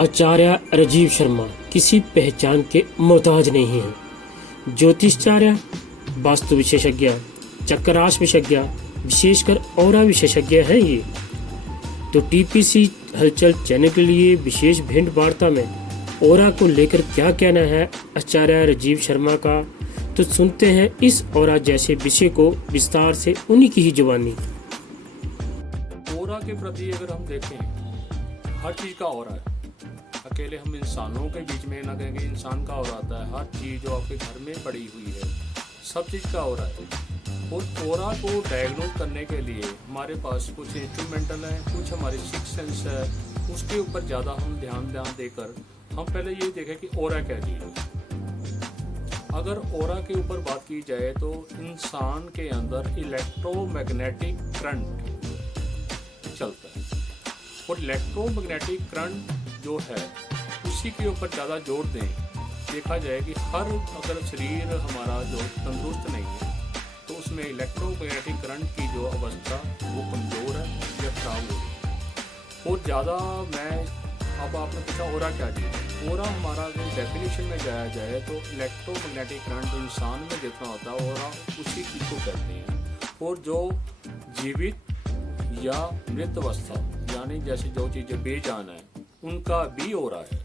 आचार्य राजीव शर्मा किसी पहचान के मोहताज नहीं हैं। ज्योतिषाचार्य, वास्तु विशेषज्ञ, चक्रास विशेषज्ञ, विशेषकर ऑरा विशेषज्ञ हैं ये। तो टीपीसी हलचल चैनल के लिए विशेष भेंट वार्ता में ऑरा को लेकर क्या कहना है आचार्य राजीव शर्मा का, तो सुनते हैं इस ऑरा जैसे विषय को विस्तार से उन्हीं की ही जुबानी। ऑरा के प्रति अगर हम देखें, हर चीज़ का ऑरा है। अकेले हम इंसानों के बीच में ना कहेंगे इंसान का ऑरा आता है। हर चीज़ जो आपके घर में पड़ी हुई है, सब चीज़ का ऑरा है। और ऑरा को डायग्नोज करने के लिए हमारे पास कुछ इंस्ट्रूमेंटल हैं, कुछ हमारे सिक्स सेंस है, उसके ऊपर ज़्यादा हम ध्यान देकर हम पहले ये देखें कि ऑरा क्या चीज़ है। अगर ऑरा के ऊपर बात की जाए तो इंसान के अंदर इलेक्ट्रोमैग्नेटिक करंट चलता है, और इलेक्ट्रोमैग्नेटिक करंट जो है उसी के ऊपर ज़्यादा जोर दें। देखा जाए कि अगर शरीर हमारा जो तंदुरुस्त नहीं है तो उसमें इलेक्ट्रोमैग्नेटिक करंट की जो अवस्था वो कमज़ोर है या खराब हो रही है। और ज़्यादा अब आपने पूछा ऑरा क्या चीज़ है। ऑरा हमारा अगर डेफिनेशन में जाया जाए तो इलेक्ट्रोमैग्नेटिक करंट इंसान में जितना होता है ऑरा उसी चीज़ को कहते हैं। और जो जीवित या मृत अवस्था यानी जैसे जो चीज़ें बेजान है उनका भी ऑरा है।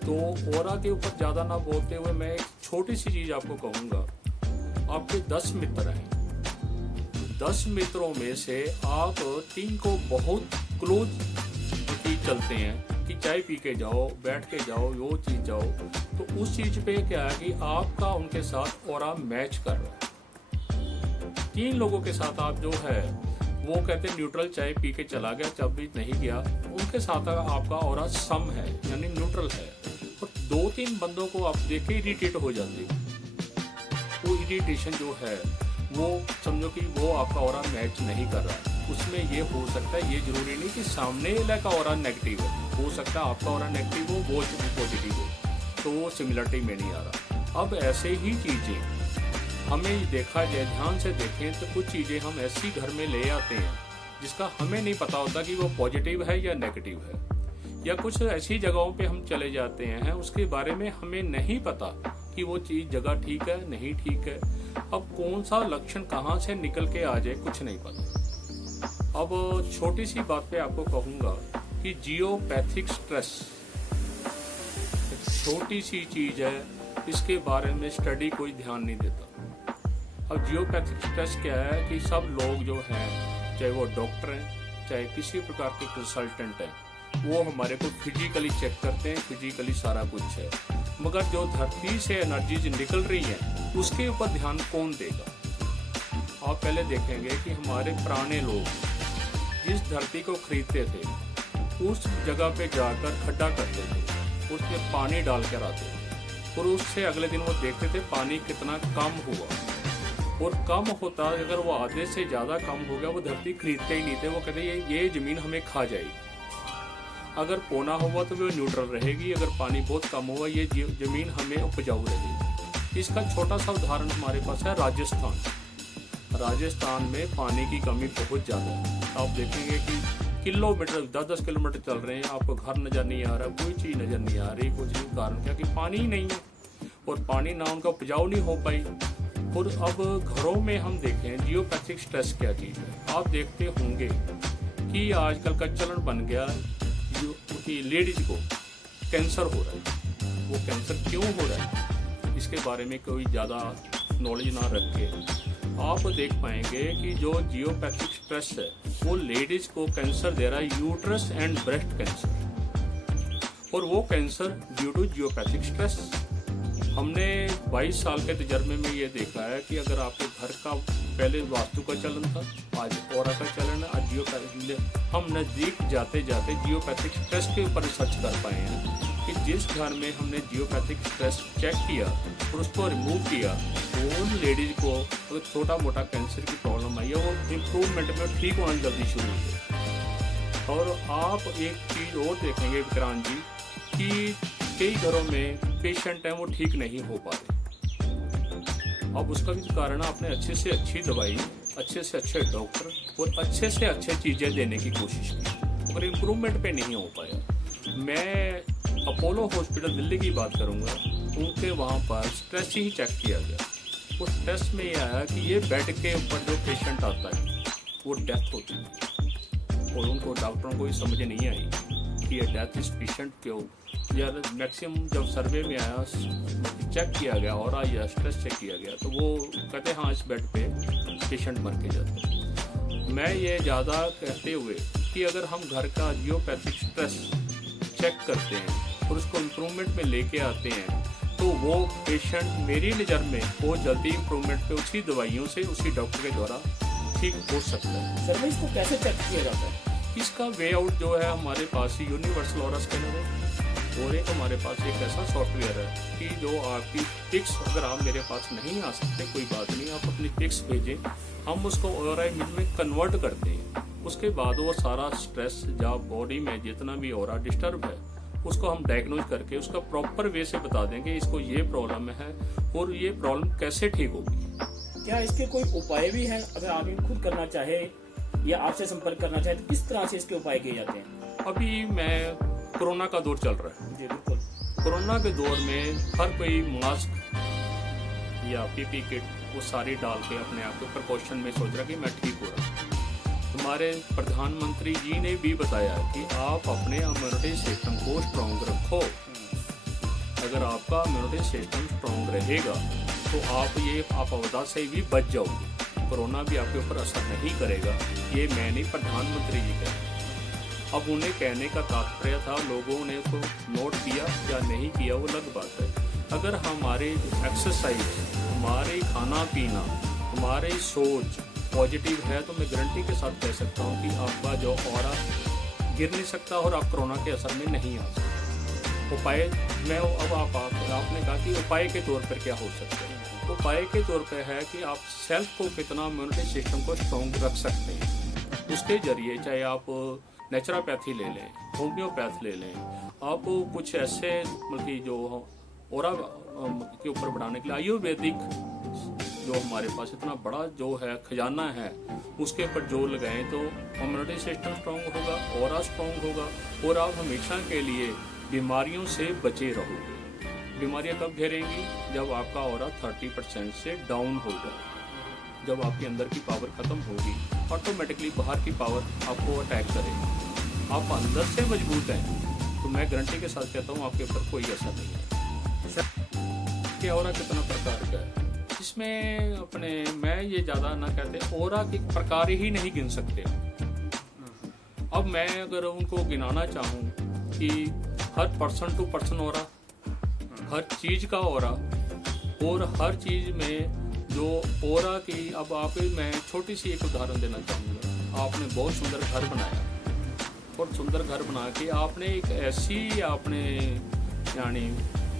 तो ऑरा के ऊपर ज़्यादा ना बोलते हुए मैं एक छोटी सी चीज़ आपको कहूँगा। आपके 10 मित्र हैं, 10 मित्रों में से आप 3 को बहुत क्लोज चलते हैं कि चाय पी के जाओ, बैठ के जाओ, वो चीज़ जाओ, तो उस चीज़ पे क्या है कि आपका उनके साथ ऑरा मैच कर रहा है। 3 लोगों के साथ आप जो है वो कहते हैं न्यूट्रल, चाय पी के चला गया, जब भी नहीं गया, उनके साथ आपका ऑरा सम है यानी न्यूट्रल है। और 2-3 बंदों को आप देख के इरिटेट हो जाते हो। वो इरिटेशन जो है वो समझो कि वो आपका ऑरा मैच नहीं कर रहा है। उसमें ये हो सकता है, ये जरूरी नहीं कि सामने वाला का ऑरा नेगेटिव है, हो सकता है आपका ऑरा नेगेटिव हो, वो पॉजिटिव हो, तो वो सिमिलरिटी में नहीं आ रहा। अब ऐसे ही चीज़ें हमें देखा जाए, ध्यान से देखें तो कुछ चीज़ें हम ऐसी घर में ले आते हैं जिसका हमें नहीं पता होता कि वो पॉजिटिव है या नेगेटिव है। या कुछ ऐसी जगहों पे हम चले जाते हैं उसके बारे में हमें नहीं पता कि वो चीज़ जगह ठीक है नहीं ठीक है। अब कौन सा लक्षण कहाँ से निकल के आ जाए कुछ नहीं पता। अब छोटी सी बात पे आपको कहूँगा कि जियोपैथिक स्ट्रेस छोटी सी चीज़ है, इसके बारे में स्टडी कोई ध्यान नहीं देता। अब जियोपैथिक स्ट्रेस क्या है कि सब लोग जो हैं, चाहे वो डॉक्टर हैं चाहे किसी प्रकार के कंसल्टेंट हैं, वो हमारे को फिजिकली चेक करते हैं, फिजिकली सारा कुछ है, मगर जो धरती से एनर्जीज निकल रही है उसके ऊपर ध्यान कौन देगा। आप पहले देखेंगे कि हमारे पुराने लोग जिस धरती को खरीदते थे उस जगह पे जाकर खड्डा करते थे, उसमें पानी डाल कर आते थे, और उससे अगले दिन वो देखते थे पानी कितना कम हुआ। और कम होता, अगर वो आधे से ज़्यादा कम हो गया, वो धरती खरीदते ही नहीं थे। वो कहते ये ज़मीन हमें खा जाएगी। अगर पौना हुआ तो वो न्यूट्रल रहेगी, अगर पानी बहुत कम हुआ ये ज़मीन हमें उपजाऊ रहेगी। इसका छोटा सा उदाहरण हमारे पास है राजस्थान। राजस्थान में पानी की कमी बहुत ज़्यादा है। आप देखेंगे कि किलोमीटर 10-10 किलोमीटर चल रहे हैं, आपको घर नज़र नहीं आ रहा, कोई चीज़ नज़र नहीं आ रही, कुछ नहीं। कारण क्या कि पानी ही नहीं है, और पानी ना उनका उपजाऊ नहीं हो पाई। और अब घरों में हम देखें जियोपैथिक स्ट्रेस क्या चीज़ है। आप देखते होंगे कि आजकल का चलन बन गया कि लेडीज को कैंसर हो रहा है। वो कैंसर क्यों हो रहा है इसके बारे में कोई ज़्यादा नॉलेज ना रख के आप देख पाएंगे कि जो जियोपैथिक स्ट्रेस है वो लेडीज को कैंसर दे रहा है, यूट्रस एंड ब्रेस्ट कैंसर। और वो cancer due to geopathic stress. हमने 22 साल के तजर्बे में ये देखा है कि अगर आपके घर का पहले वास्तु का चलन था, आज ऑरा का चलन है, आज जियोपैथिक। हम नज़दीक जाते जाते जियोपैथिक स्ट्रेस के ऊपर रिसर्च कर पाए हैं कि जिस घर में हमने जियोपैथिक स्ट्रेस चेक किया और उसको रिमूव किया, उन लेडीज़ को अगर छोटा मोटा कैंसर की प्रॉब्लम आई है वो इम्प्रूवमेंट में ठीक होना जल्दी शुरू हो गया। और आप एक चीज़ और देखेंगे विक्रांत जी कि कई घरों में पेशेंट हैं वो ठीक नहीं हो पा रहे। अब उसका भी कारण आपने अच्छे से अच्छी दवाई, अच्छे से अच्छे डॉक्टर और अच्छे से अच्छे चीज़ें देने की कोशिश की, मगर इम्प्रूवमेंट पे नहीं हो पाया। मैं अपोलो हॉस्पिटल दिल्ली की बात करूंगा, उनके वहाँ पर स्ट्रेस ही चेक किया गया। उस टेस्ट में ये आया कि ये बेड के ऊपर जो पेशेंट आता है वो डेथ होती है, और उनको डॉक्टरों को ये समझ नहीं आई कि ये डेथ इस पेशेंट क्यों। यार मैक्सिमम जब सर्वे में आया, चेक किया गया और या स्ट्रेस चेक किया गया, तो वो कहते हाँ इस बेड पे पेशेंट मर के जाता है। मैं ये ज़्यादा कहते हुए कि अगर हम घर का जियोपैथिक स्ट्रेस चेक करते हैं और उसको इम्प्रूवमेंट में लेके आते हैं, तो वो पेशेंट मेरी नज़र में बहुत जल्दी इम्प्रूवमेंट पे उसी दवाइयों से उसी डॉक्टर के द्वारा ठीक हो सकता है। सर इसको कैसे चेक किया जाता है? इसका वे आउट जो है हमारे पास ही यूनिवर्सल ऑरा स्कैनर है, और एक हमारे पास एक ऐसा सॉफ्टवेयर है कि जो आपकी पिक्स, अगर आप मेरे पास नहीं आ सकते कोई बात नहीं, आप अपनी पिक्स भेजें, हम उसको ऑरा इमेज में कन्वर्ट करते हैं। उसके बाद वो सारा स्ट्रेस या बॉडी में जितना भी ऑरा डिस्टर्ब है उसको हम डायग्नोज करके उसका प्रॉपर वे से बता देंगे इसको ये प्रॉब्लम है और ये प्रॉब्लम कैसे ठीक होगी। क्या इसके कोई उपाय भी हैं? अगर आदमी खुद करना चाहे या आपसे संपर्क करना चाहे तो किस तरह से इसके उपाय किए जाते हैं? अभी मैं कोरोना का दौर चल रहा है जी बिल्कुल। कोरोना के दौर में हर कोई मास्क या पीपी किट वो सारी डाल के अपने आप को प्रिकॉशन में सोच रहा कि मैं ठीक हो रहा हूँ। हमारे प्रधानमंत्री जी ने भी बताया कि आप अपने इम्यूनिटी सिस्टम को स्ट्रॉन्ग रखो। अगर आपका इम्यूनिटी सिस्टम स्ट्रॉन्ग रहेगा तो आप ये आपदा से भी बच जाओगे, कोरोना भी आपके ऊपर असर नहीं करेगा। ये मैं नहीं, प्रधानमंत्री जी कह रहे हैं। अब उन्हें कहने का तात्पर्य था, लोगों ने उसको नोट किया या नहीं किया वो अलग बात है। अगर हमारे एक्सरसाइज, हमारे खाना पीना, हमारी सोच पॉजिटिव है तो मैं गारंटी के साथ कह सकता हूँ कि आपका जो ऑरा गिर नहीं सकता और आप कोरोना के असर में नहीं आ सकते। उपाय मैं अब आपने कहा कि उपाय के तौर पर क्या हो सकता है। उपाय के तौर पर है कि आप सेल्फ को कितना इम्यूनिटी सिस्टम को स्ट्रॉन्ग रख सकते हैं। उसके जरिए चाहे आप नेचुरोपैथी ले लें, होम्योपैथ ले लें, आप कुछ ऐसे मतलब जो ऑरा के ऊपर बढ़ाने के लिए आयुर्वेदिक जो हमारे पास इतना बड़ा जो है खजाना है उसके ऊपर जोर लगाएं तो इम्यूनिटी सिस्टम स्ट्रॉन्ग होगा, ऑरा स्ट्रॉन्ग होगा और आप हमेशा के लिए बीमारियों से बचे रहोगे। बीमारियां कब घेरेंगी? जब आपका ऑरा 30% से डाउन होगा, जब आपके अंदर की पावर खत्म होगी, ऑटोमेटिकली बाहर की पावर आपको अटैक करेगी। आप अंदर से मजबूत हैं तो मैं गारंटी के साथ कहता हूँ आपके ऊपर कोई असर नहीं है। कि ऑरा कितना प्रकार का है इसमें अपने मैं ये ज़्यादा ना कहते, ऑरा के प्रकार ही नहीं गिन सकते। अब मैं अगर उनको गिनाना चाहूँ कि हर पर्सन टू पर्सन ऑरा, हर चीज़ का ऑरा, और हर चीज़ में जो ऑरा की, अब आप मैं छोटी सी एक उदाहरण देना चाहूँगा। आपने बहुत सुंदर घर बनाया और सुंदर घर बना के आपने एक ऐसी आपने यानी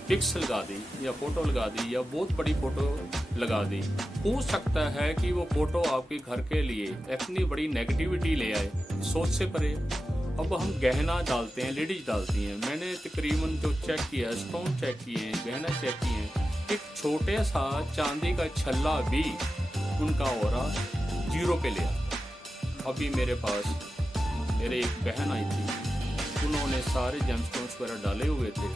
पिक्स लगा दी या फोटो लगा दी या बहुत बड़ी फोटो लगा दी, हो सकता है कि वो फोटो आपके घर के लिए इतनी बड़ी नेगेटिविटी ले आए, सोच से परे। अब हम गहना डालते हैं, लेडीज डालती हैं, मैंने तकरीबन जो चेक किया है, स्टोन चेक किए हैं, गहना चेक किए हैं, एक छोटे सा चांदी का छल्ला भी उनका ऑरा 0 पे लिया। अभी मेरे पास मेरे एक बहन आई थी, उन्होंने सारे जेमस्टोन्स वगैरह डाले हुए थे,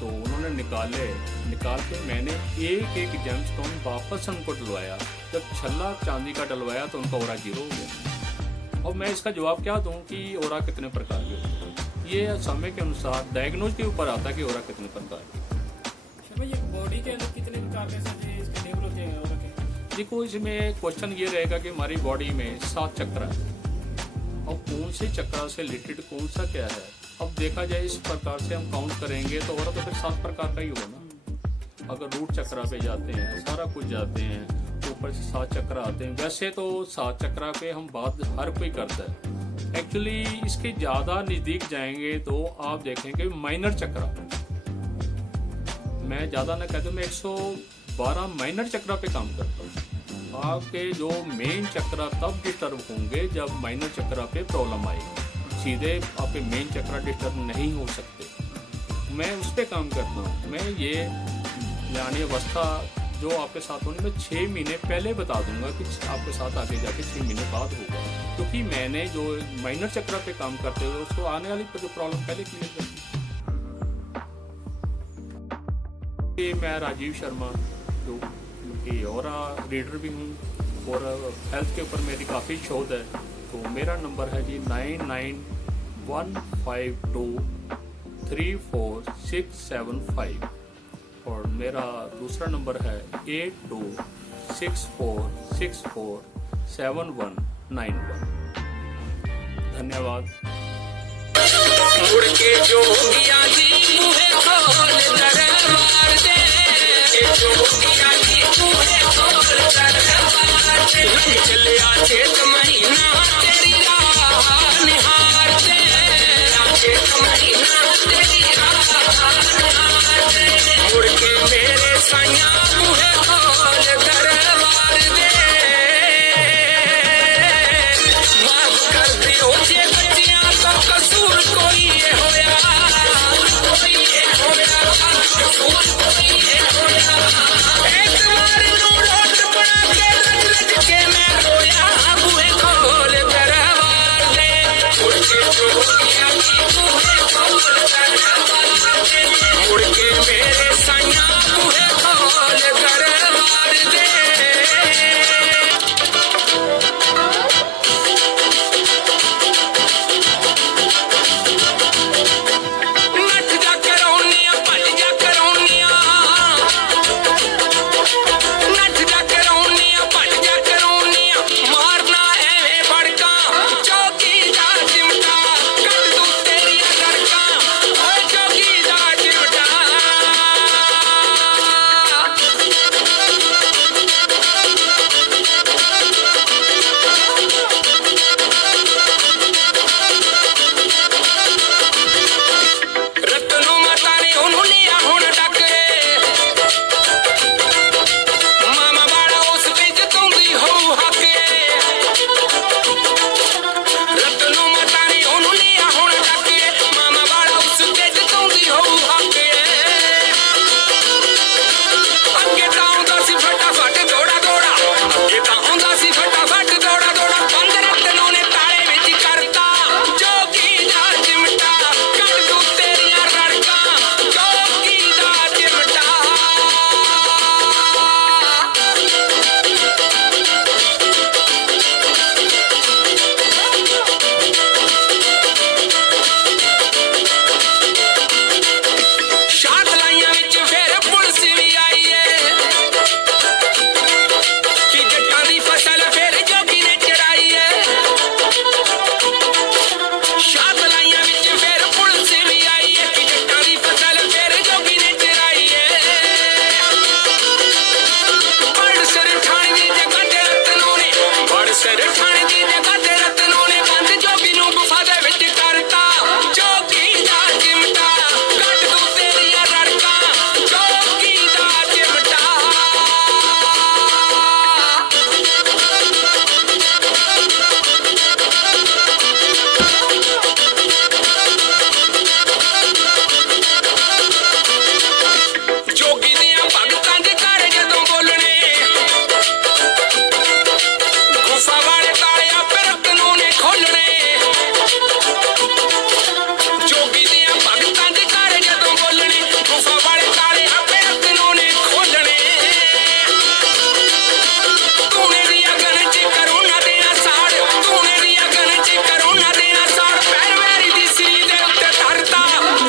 तो उन्होंने निकाल के मैंने एक एक जेमस्टोन वापस उनको डलवाया। जब छल्ला चांदी का डलवाया तो उनका ऑरा 0 हो गया। अब मैं इसका जवाब क्या दूं कि ऑरा कितने प्रकार के होते हैं? ये समय के अनुसार डायग्नोज के ऊपर आता है कि ऑरा कितने प्रकार के। ये बॉडी के अंदर कितने प्रकार के इसके लेवल होते हैं ऑरा के? देखो इसमें क्वेश्चन ये रहेगा कि हमारी बॉडी में 7 चक्र है और कौन से चक्र से रिलेटेड कौन सा क्या है। अब देखा जाए इस प्रकार से हम काउंट करेंगे तो ऑरा तो फिर 7 प्रकार का ही होगा ना। अगर रूट चक्रा पे जाते हैं, सारा कुछ जाते हैं, ऊपर से 7 चक्र आते हैं। वैसे तो 7 चक्रा पे हम बात हर कोई करता है, एक्चुअली इसके ज़्यादा नज़दीक जाएंगे तो आप देखेंगे माइनर चक्रा। मैं ज़्यादा ना कहता, मैं 112 माइनर चक्रा पे काम करता हूँ। आपके जो मेन चक्रा तब डिस्टर्ब होंगे जब माइनर चक्रा पे प्रॉब्लम आएगी, सीधे आपके मेन चक्रा डिस्टर्ब नहीं हो सकते। मैं उस पर काम करता हूँ। मैं ये यानी अवस्था जो आपके साथ होने में 6 महीने पहले बता दूंगा कि आपके साथ आगे जाके 6 महीने बाद होगा, क्योंकि मैंने जो माइनर चक्रा पे काम करते हुए उसको आने वाली जो प्रॉब्लम पहले क्लियर कर दी। कि मैं राजीव शर्मा जो कि और रीडर भी हूँ और हेल्थ के ऊपर मेरी काफ़ी शोध है। तो मेरा नंबर है जी 9915234675 और मेरा दूसरा नंबर है 8264647191। धन्यवाद। मुड़ के जोगिया जी मुहे खोल दरबार दे, जोगिया जी मुहे खोल दरबार दे, चलिया चेत महीना तेरी राह निहार दे, चेत महीना तेरी राह निहार दे, मुड़ के मेरे साया मुहे खोल दरबार दे, माफ कर दियो जे बच्चियां तो कसूर कोई ये होया, कोई ये होया, कसूर कोई ये होया, एक बार नू रोट बना के लज लज के मैं रोया, बुए खोल दरबार दे, मुड़ के जोगिया की बुए खोल दरबार दे, मुड़ के मेरे साया बुए खोल दरबार दे। नठ जा करौनिया भज जा करौनिया, नठ जा करौनिया भज जा करौनिया, मारना एवें बड़का चौकी दा चिमटा, कट दूं तेरियां गड़का ओ चौकी दा चिमटा। रतनों माता ने ਉਹਨੂੰ ਲਿਆ ਹੁਣ ਡੱਕ ਰੇ, ਮਾਮਾ ਵਾਲਾ ਉਸ ਵਿੱਚ ਤੁੰਦੀ ਹੋਊ ਹੱਕ ਏ, ਰਤਨੋਂ ਮਾਤਾ ਨੇ ਉਹਨੂੰ ਲਿਆ ਹੁਣ ਡੱਕ ਏ, ਮਾਮਾ ਵਾਲਾ ਉਸ ਵਿੱਚ ਤੁੰਦੀ ਹੋਊ ਹੱਕ ਏ, ਅੱਗੇ ਤਾਂ ਆਉਂਦਾ ਸੀ ਫਟਾਫਟ ਦੌੜਾ ਦੌੜਾ, ਅੱਗੇ ਤਾਂ ਆਉਂਦਾ ਸੀ ਫਟਾਫਟ ਦੌੜਾ ਦੌੜਾ, ਬੰਦ ਰਤਨੋਂ ਨੇ ਤਾਲੇ ਵਿੱਚ ਕਰਤਾ ਚੌਕੀ ਦਾ ਚਿਮਟਾ, ਕੱਢ ਦੂੰ ਤੇਰੀਆਂ ਰੜਕਾਂ ਚੌਕੀ ਦਾ ਚਿਮਟਾ। ਸ਼ਾਤ ਲਾਈਆਂ ਵਿੱਚ ਫਿਰ ਪੁਲਿਸ ਵੀ ਆਈ ਏ, ਕਿ ਜੱਟਾਂ ਦੀ ਫਸਲ ਫਿਰ ਜੋਗੀ ਨੇ ਚੜਾਈ ਏ, ਸ਼ਾਤ ਲਾਈਆਂ ਵਿੱਚ ਫਿਰ ਪੁਲਿਸ ਵੀ ਆਈ ਏ, ਕਿ ਜੱਟਾਂ ਦੀ ਫਸਲ ਫਿਰ ਜੋਗੀ ਨੇ ਚੜਾਈ ਏ, ਬੜ ਸਿਰ ਠਾਣੀ ਦੀ ਜਗ੍ਹਾ ਤੇ ਰਤਨੋਂ ਨੇ, ਬੜ ਸਿਰ ਠਾਣੀ ਦੀ ਜਗ੍ਹਾ ਤੇ ਰਤਨੋਂ ਨੇ, ਬੰਦ ਜੋਗੀ ਨੂੰ ਗੁਫਾ ਦੇ ਵਿੱਚ ਕਰਤਾ ਚੌਕੀ ਦਾ ਚਿਮਟਾ, ਕੱਢ ਦੂੰ ਤੇਰੀਆਂ ਰੜਕਾਂ ਚੌਕੀ ਦਾ ਚਿਮਟਾ। ਜੋਗੀ ਦੀਆਂ ਭਗਤਾਂ ਦੇ ਘਰ ਜਦੋਂ ਬੋਲਣੇ, ਗੁਫਾ ਵਾਲੇ ਤਾਲੇ ਆਪੇ ਰਤਨੋਂ ਨੇ ਖੋਲਣੇ, ਜੋਗੀ ਦੀਆਂ ਭਗਤਾਂ ਦੇ ਘਰ ਜਦੋਂ ਬੋਲਣੇ, ਗੁਫਾ ਵਾਲੇ ਤਾਲੇ ਆਪੇ ਰਤਨੋਂ ਨੇ ਖੋਲਣੇ, ਤੂਨੇ ਦੀ ਅਗਨ ਚ ਕਰੋਨਾ ਦੇਣਾ ਸਾੜ, ਤੂਨੇ ਦੀ ਅਗਨ ਚ ਕਰੋਨਾ ਦੇਣਾ ਸਾੜ, ਪੈਰ ਵੈਰੀ ਦੀ ਸੀ ਦੇ ਉੱਤੇ ਧਰਤਾ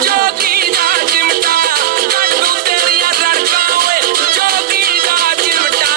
ਜੋਗੀ ਦਾ ਚਿਮਟਾ, ਕੱਢ ਦੂੰ ਤੇਰੀਆਂ ਰੜਕਾਂ ਓਏ ਜੋਗੀ ਦਾ ਚਿਮਟਾ।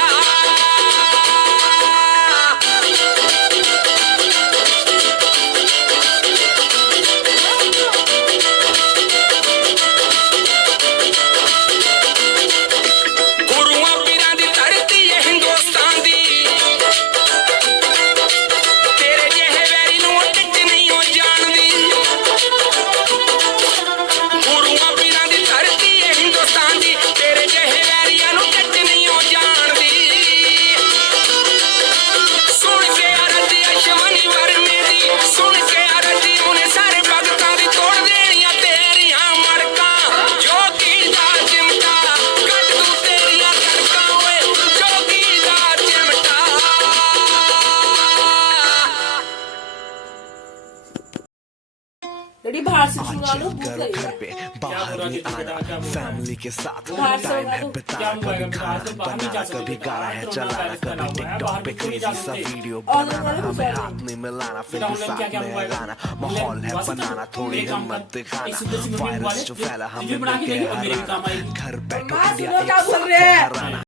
डैडी बाहर से सुना लो भूख करो लगी घर है। पे बाहर नहीं आना फैमिली के साथ बाहर से टाइम होगा है तो बिताना कभी खाना बनाना कभी गाना है चलाना कभी टिकटॉक पे क्रेजी सा वीडियो बनाना हमें हाथ नहीं मिलाना फिर भी साथ में गाना माहौल है बनाना थोड़ी हिम्मत दिखाना वायरस जो फैला हमें मिलके हराना घर बैठो माँ इंडिया सुनो एक क्या बोल साथ रहे है हैं? हराना